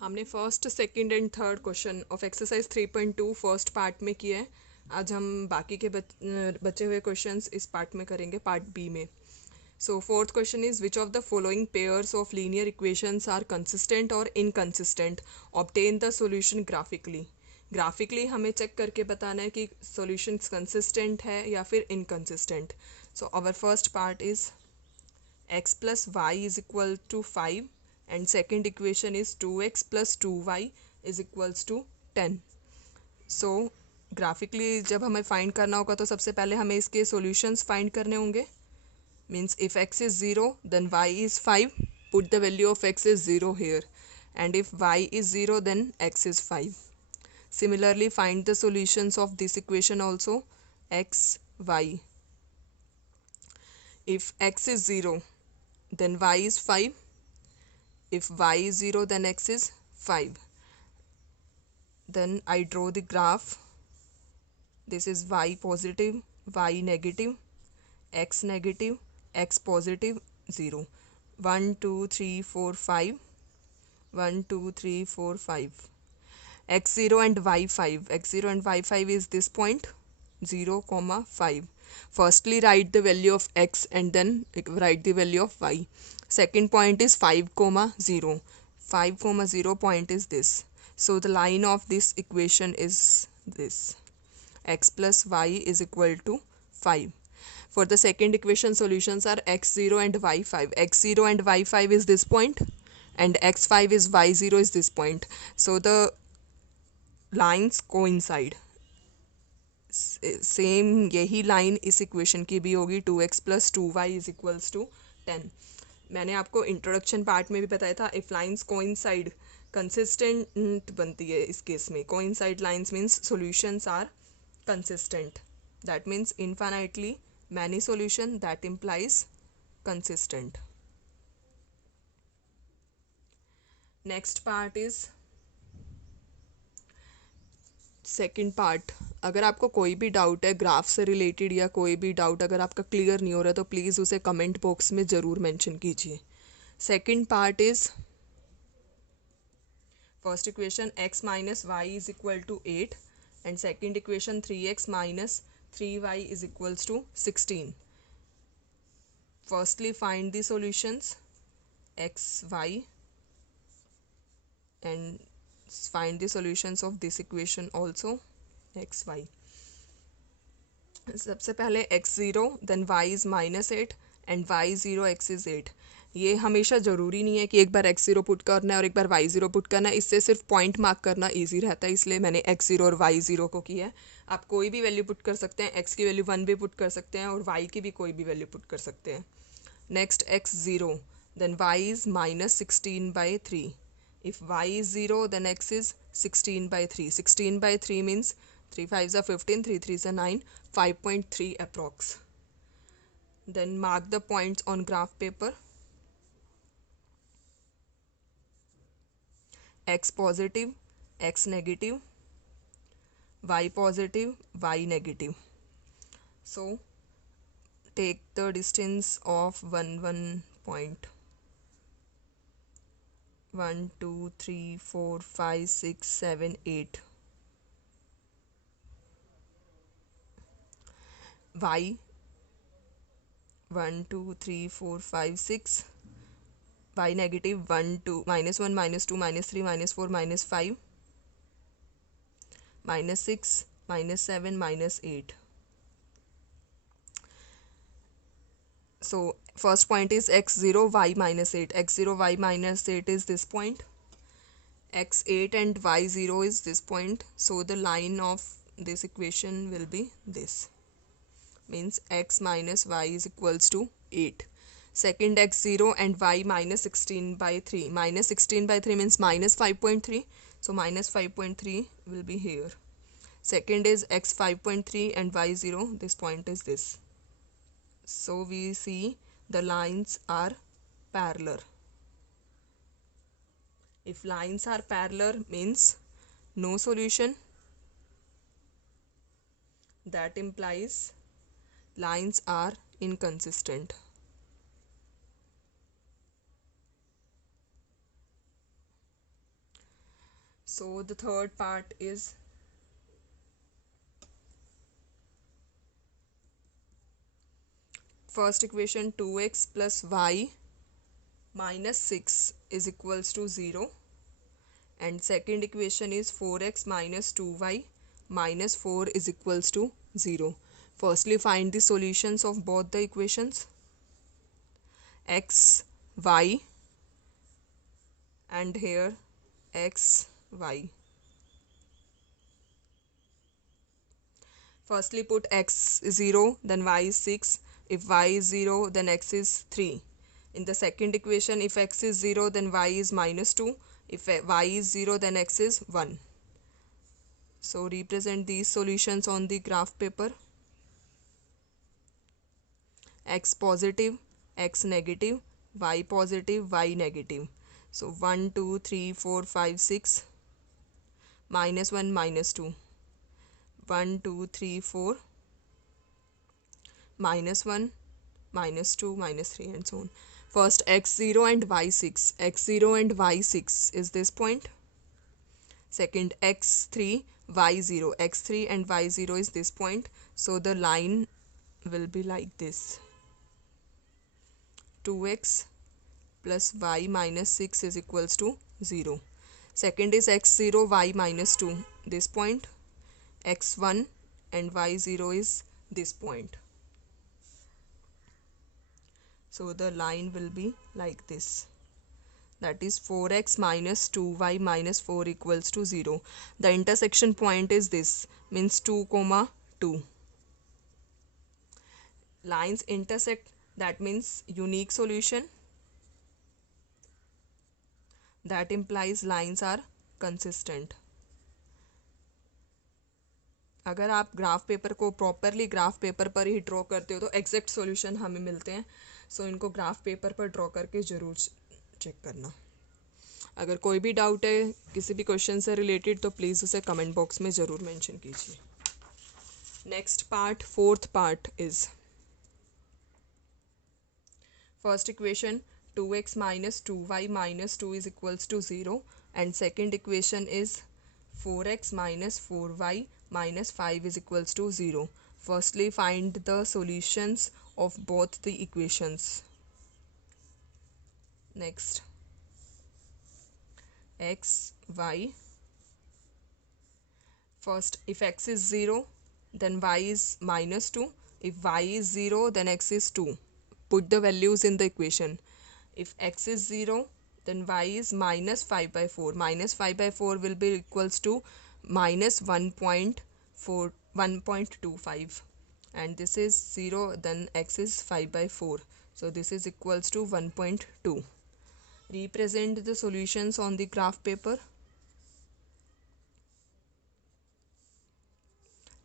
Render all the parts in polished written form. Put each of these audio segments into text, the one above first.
हमने first second and third question of exercise 3.2 first part में किए हैं। आज हम बाकी के बचे हुए क्वेश्चंस इस पार्ट में करेंगे, पार्ट बी में। So fourth question is which of the following pairs of linear equations are consistent और inconsistent, obtain the solution graphically. Graphically हमें चेक करके बताना है कि सॉल्यूशन कंसिस्टेंट है या फिर inconsistent. So our first part is x plus y is equal to 5 and second equation is 2x plus 2y is equals to 10. So graphically जब हमें फाइंड करना होगा तो सबसे पहले हमें इसके सॉल्यूशंस फाइंड करने होंगे। Means if x is 0 then y is 5, put the value of x is 0 here, and if y is 0 then x is 5. Similarly find the solutions of this equation also, x y. If x is 0 then y is 5, if y is 0 then x is 5. Then I draw the graph. This is y positive, y negative, x negative, x positive, 0. 1 2 3 4 5, 1 2 3 4 5. x0 and y5, x0 and y5 is this point, 0 comma 5. Firstly write the value of x and then write the value of y. Second point is 5 comma 0. 5 comma 0 point is this. So the line of this equation is this. X plus y is equal to 5. For the second equation, solutions are x0 and y5. x0 and y5 is this point and x5 is y0 is this point. So the lines coincide. Same यही line इस equation की भी होगी, 2x plus 2y is equals to 10. मैंने आपको introduction part में भी बताया था, इफ लाइंस कोइंसाइड कंसिस्टेंट बनती है इस केस में. Coincide lines means solutions are consistent. That means infinitely many solution, that implies consistent. Next part is second part. अगर आपको कोई भी डाउट है ग्राफ से रिलेटेड या कोई भी डाउट अगर आपका क्लियर नहीं हो रहा है तो प्लीज़ उसे कमेंट बॉक्स में ज़रूर मेंशन कीजिए. Second part is first equation x minus y is equal to 8 and second equation 3x minus 3y is equals to 16. Firstly find the solutions x, y and find the solutions of this equation also x, y. सबसे पहले x0 then y is minus 8 and y0 x is 8. ये हमेशा ज़रूरी नहीं है कि एक बार x0 put करना है और एक बार y0 पुट करना है, इससे सिर्फ पॉइंट मार्क करना इजी रहता है, इसलिए मैंने x0 और y0 को किया है. आप कोई भी वैल्यू पुट कर सकते हैं, x की वैल्यू 1 भी पुट कर सकते हैं और y की भी कोई भी वैल्यू पुट कर सकते हैं. Next x0 then y is minus 16/3. If y is 0 then x is 16/3. 16/3 means 3 5s are 15, 3 3s are 9, 5.3 approx. Then mark the points on graph paper. X positive, x negative, y positive, y negative. So take the distance of 1 point. 1 2 3 4 5 6 7 8. Y 1 2 3 4 5 6. Y negative 1 2 minus 1 minus 2 minus 3 minus 4 minus 5 minus 6 minus 7 minus 8. So first point is x0 y minus 8. x0 y minus 8 is this point. x8 and y0 is this point. So the line of this equation will be this. Means x minus y is equals to 8. Second x0 and y minus 16/3. Minus 16/3 means minus 5.3. So minus 5.3 will be here. Second is x 5.3 and y0. This point is this. So we see the lines are parallel. If lines are parallel means no solution. That implies lines are inconsistent. So the third part is first equation 2x plus y minus 6 is equals to 0, and second equation is 4x minus 2y minus 4 is equals to 0. Firstly, find the solutions of both the equations. X, y, and here x, y. Firstly, put x is 0, then y is 6. If y is 0, then x is 3. In the second equation, if x is 0, then y is minus 2. If y is 0, then x is 1. So represent these solutions on the graph paper. X positive, x negative, y positive, y negative. So 1, 2, 3, 4, 5, 6, minus 1, minus 2. 1, 2, 3, 4, minus 1, minus 2, minus 3, and so on. First x0 and y6. x0 and y6 is this point. Second x3, y0. x3 and y0 is this point. So the line will be like this. 2x plus y minus 6 is equals to 0. Second is x0, y minus 2. This point. x1 and y0 is this point. So the line will be like this. That is 4x minus 2y minus 4 equals to 0. The intersection point is this, means 2, 2. Lines intersect, that means unique solution. That implies lines are consistent. अगर आप graph paper को properly graph paper पर ही draw करते हो तो exact solution हमें मिलते हैं. सो इनको ग्राफ पेपर पर ड्रॉ करके ज़रूर चेक करना. अगर कोई भी डाउट है किसी भी क्वेश्चन से रिलेटेड तो प्लीज़ उसे कमेंट बॉक्स में ज़रूर मेंशन कीजिए. Next part, fourth part is first equation 2x minus 2y minus 2 is equals to 0, and second equation is 4x minus 4y minus 5 is equals to 0. Firstly, find the solutions of both the equations. Next, x, y. First, if x is 0, then y is minus 2. If y is 0, then x is 2. Put the values in the equation. If x is 0, then y is minus 5 by 4. Minus 5 by 4 will be equals to minus 1.25. And this is 0, then x is 5 by 4. So this is equals to 1.2. Represent the solutions on the graph paper.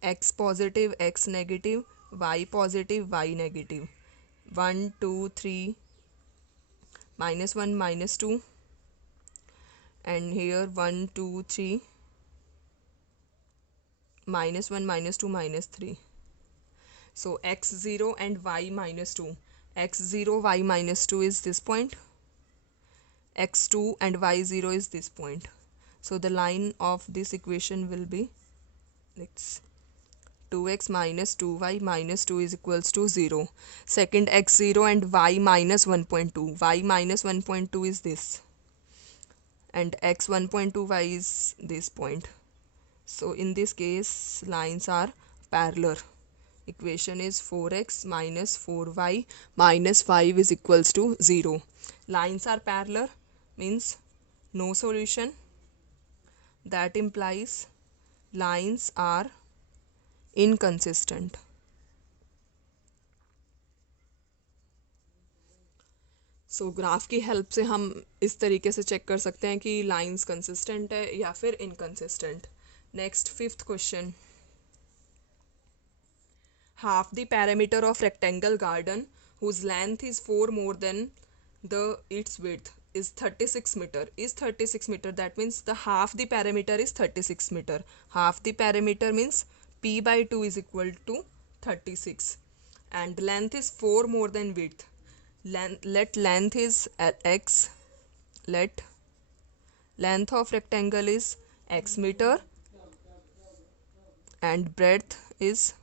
X positive, x negative, y positive, y negative. 1, 2, 3, minus 1, minus 2, and here 1, 2, 3, minus 1, minus 2, minus 3. So x0 and y minus 2. x0, y minus 2 is this point. x2 and y0 is this point. So the line of this equation will be this. 2x minus 2y minus 2 is equals to 0. Second, x0 and y minus 1.2. y minus 1.2 is this. And x 1.2, y is this point. So in this case, lines are parallel. Equation is 4x minus 4y minus 5 is equals to 0. Lines are parallel means no solution. That implies lines are inconsistent. So graph की help से हम इस तरीके से check कर सकते हैं कि लाइंस कंसिस्टेंट है या फिर inconsistent. Next, fifth question. Half the parameter of rectangle garden whose length is 4 more than the its width is 36 meter. Is 36 meter, that means the half the parameter is 36 meter. Half the parameter means p by 2 is equal to 36, and length is 4 more than width. Let length is at x. Let length of rectangle is x meter and breadth is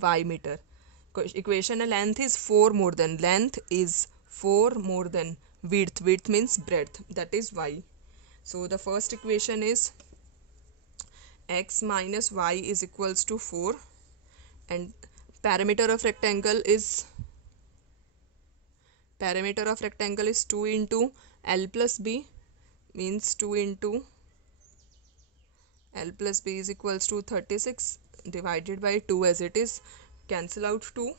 y meter. Equation length is 4 more than, length is 4 more than width. Width means breadth, that is y. So the first equation is x minus y is equals to 4, and perimeter of rectangle is 2 into L plus B, means 2 into L plus B is equals to 36 divided by 2, as it is, cancel out 2.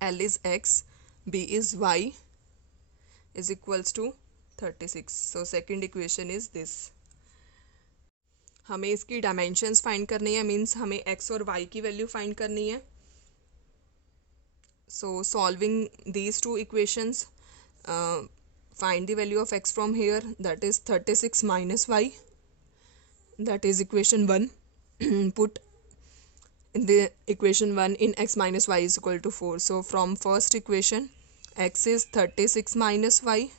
L is x, B is y, is equals to 36. So second equation is this. हमें इसकी dimensions find करनी है, means हमें x और y की value find करनी है. So solving these two equations, find the value of x from here, that is 36 minus y, that is equation 1. Put in the equation 1 in x minus y is equal to 4. So from first equation, x is 36 minus y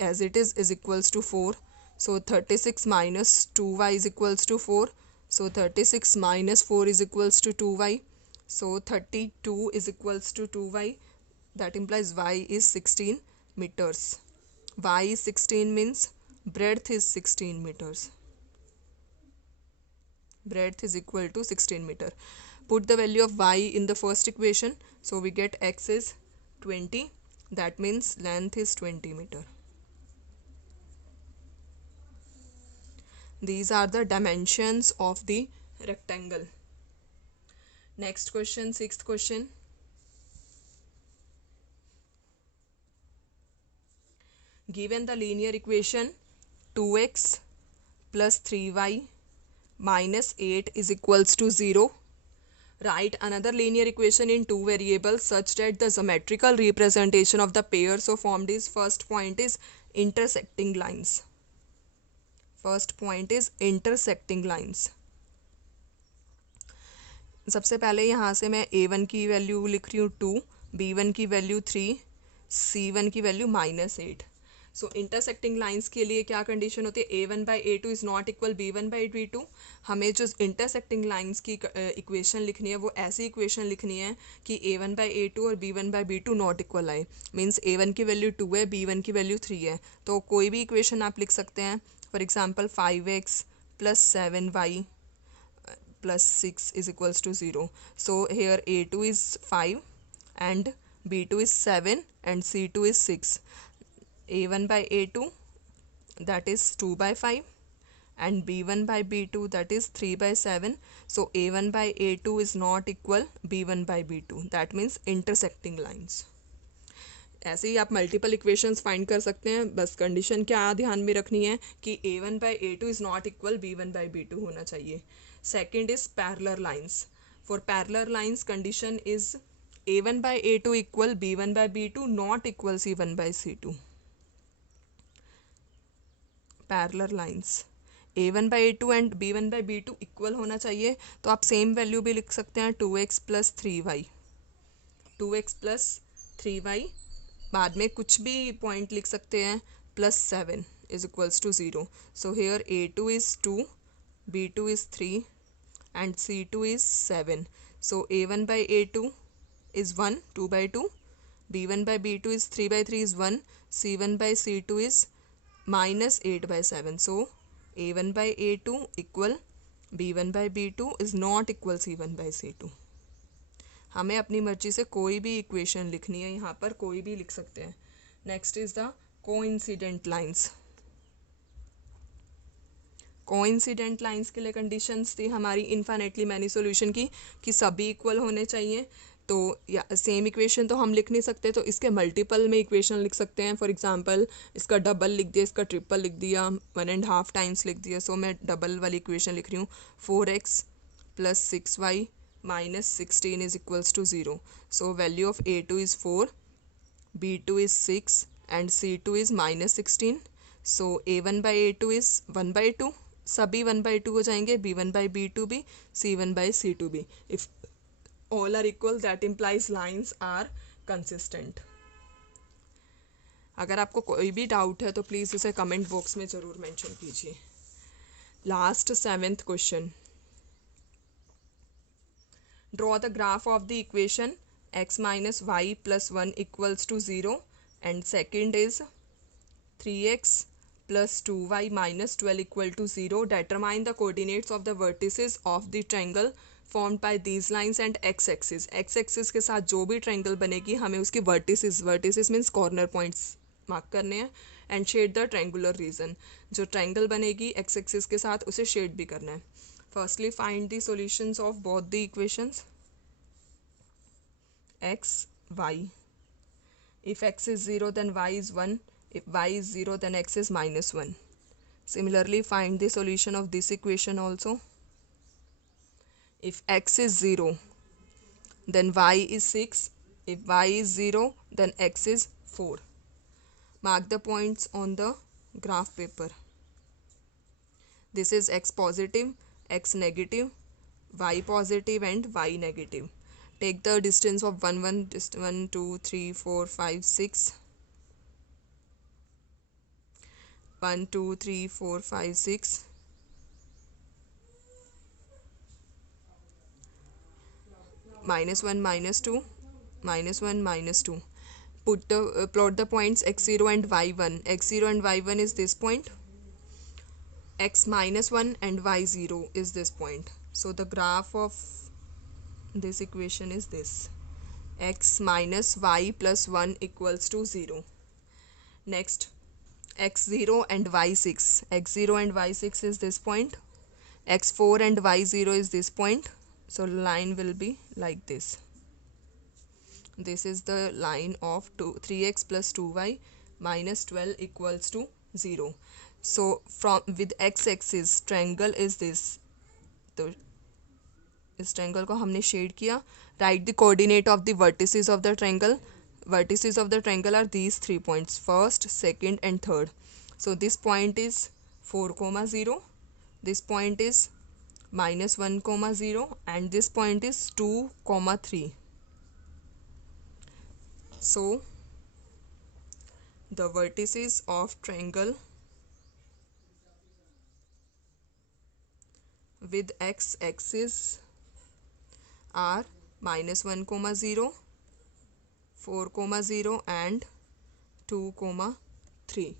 as it is equals to 4. So 36 minus 2y is equals to 4. So 36 minus 4 is equals to 2y. So 32 is equals to 2y. That implies y is 16 meters. Y is 16 means breadth is 16 meters. Breadth is equal to 16 meter. Put the value of y in the first equation. So we get x is 20. That means length is 20 meter. These are the dimensions of the rectangle. Next question, sixth question. Given the linear equation 2x plus 3y minus 8 is equals to 0, write another linear equation in two variables such that the symmetrical representation of the pair so formed is, first point is intersecting lines. First point is intersecting lines. सबसे पहले यहाँ से मैं a1 की value लिख रही हूँ 2, b1 की वैल्यू 3, c1 की वैल्यू -8. सो इंटरसेक्टिंग लाइंस के लिए क्या कंडीशन होती है, a1 by a2 is not equal b1 by b2. हमें जो इंटरसेक्टिंग लाइंस की इक्वेशन लिखनी है वो ऐसी इक्वेशन लिखनी है कि a1 बाई a2 और b1 by b2 not equal आए. मीन्स a1 की वैल्यू 2 है, b1 की वैल्यू 3 है. तो कोई भी इक्वेशन आप लिख सकते हैं. For example 5x plus 7y plus 6 is equals to 0. So here a2 is 5 and b2 is 7 and c2 is 6. a1 by a2 that is 2 by 5 and b1 by b2 that is 3 by 7. So a1 by a2 is not equal b1 by b2. That means intersecting lines. ऐसे ही आप multiple equations find कर सकते हैं. बस condition क्या ध्यान में रखनी है कि a1 by a2 is not equal b1 by b2 होना चाहिए. Second is parallel lines. For parallel lines, condition is a1 by a2 equal b1 by b2 not equal c1 by c2. Parallel lines, a1 by a2 and b1 by b2 equal होना चाहिए. तो आप same value भी लिख सकते हैं 2x plus 3y. 2x plus 3y, बाद में कुछ भी पॉइंट लिख सकते हैं, plus 7 is equals to 0. So here a2 is 2, b2 is 3 and c2 is 7. So a1 by a2 is 1, 2 by 2, b1 by b2 is 3 by 3 is 1, c1 by c2 is minus 8 by 7. So a1 by a2 equal b1 by b2 is not equal c1 by c2. हमें अपनी मर्जी से कोई भी equation लिखनी है, यहाँ पर कोई भी लिख सकते हैं. Next is the coincident lines. Coincident lines के लिए कंडीशंस थी हमारी इन्फिनिटली मैनी सॉल्यूशन की कि सभी इक्वल होने चाहिए. तो या सेम इक्वेशन तो हम लिख नहीं सकते, तो इसके मल्टीपल में इक्वेशन लिख सकते हैं. फॉर एग्जांपल इसका डबल लिख दिया, इसका ट्रिपल लिख दिया, 1.5 टाइम्स लिख दिया. सो मैं डबल वाली इक्वेशन लिख रही हूँ 4x plus 6y minus 16 is equals to 0. So value of a2 is 4, b2 is 6 and c2 is minus 16. So a1 by a2 is 1 by 2. सभी 1 by 2 हो जाएंगे, b1 by b2 भी, c1 by c2 भी. If all are equal, that implies lines are consistent. अगर आपको कोई भी doubt है तो प्लीज़ इसे कमेंट बॉक्स में ज़रूर मेंशन कीजिए। Last 7th question, draw the graph of the equation x minus y plus 1 equals to 0 and second is 3x plus 2y minus 12 equal to 0. Determine the coordinates of the vertices of the triangle formed by these lines and x axis. x axis के साथ जो भी triangle बनेगी हमें उसकी vertices means corner points mark करने हैं and shade the triangular region. जो ट्रायंगल बनेगी x एक्सिस के साथ उसे शेड भी करना है. Firstly find the solutions of both the equations x y. If x is 0 then y is 1. If y is 0 then x is minus 1. Similarly find the solution of this equation also. If x is 0 then y is 6. If y is 0 then x is 4. Mark the points on the graph paper. This is x positive, x negative, y positive and y negative. Take the distance of 1, 2, 3, 4, 5, 6. 1, 2, 3, 4, 5, 6. -1, -2, -1, -2. Plot the points x0 and y1. x0 and y1 is this point. X -1 and y0 is this point. So the graph of this equation is this. X minus y plus 1 equals to 0. Next, x0 and y6. x0 and y6 is this point. x4 and y0 is this point. So line will be like this. This is the line of 3x plus 2y minus 12 equals to 0. So from with x-axis triangle is this. तो इस triangle को हमने shade किया. Write the coordinate of the vertices of the triangle. Vertices of the triangle are these 3 points, first, second and third. So this point is 4, 0. This point is -1, 0 and this point is 2, 3. So the vertices of triangle with x-axis are -1, 0, 4, 0 and 2, 3.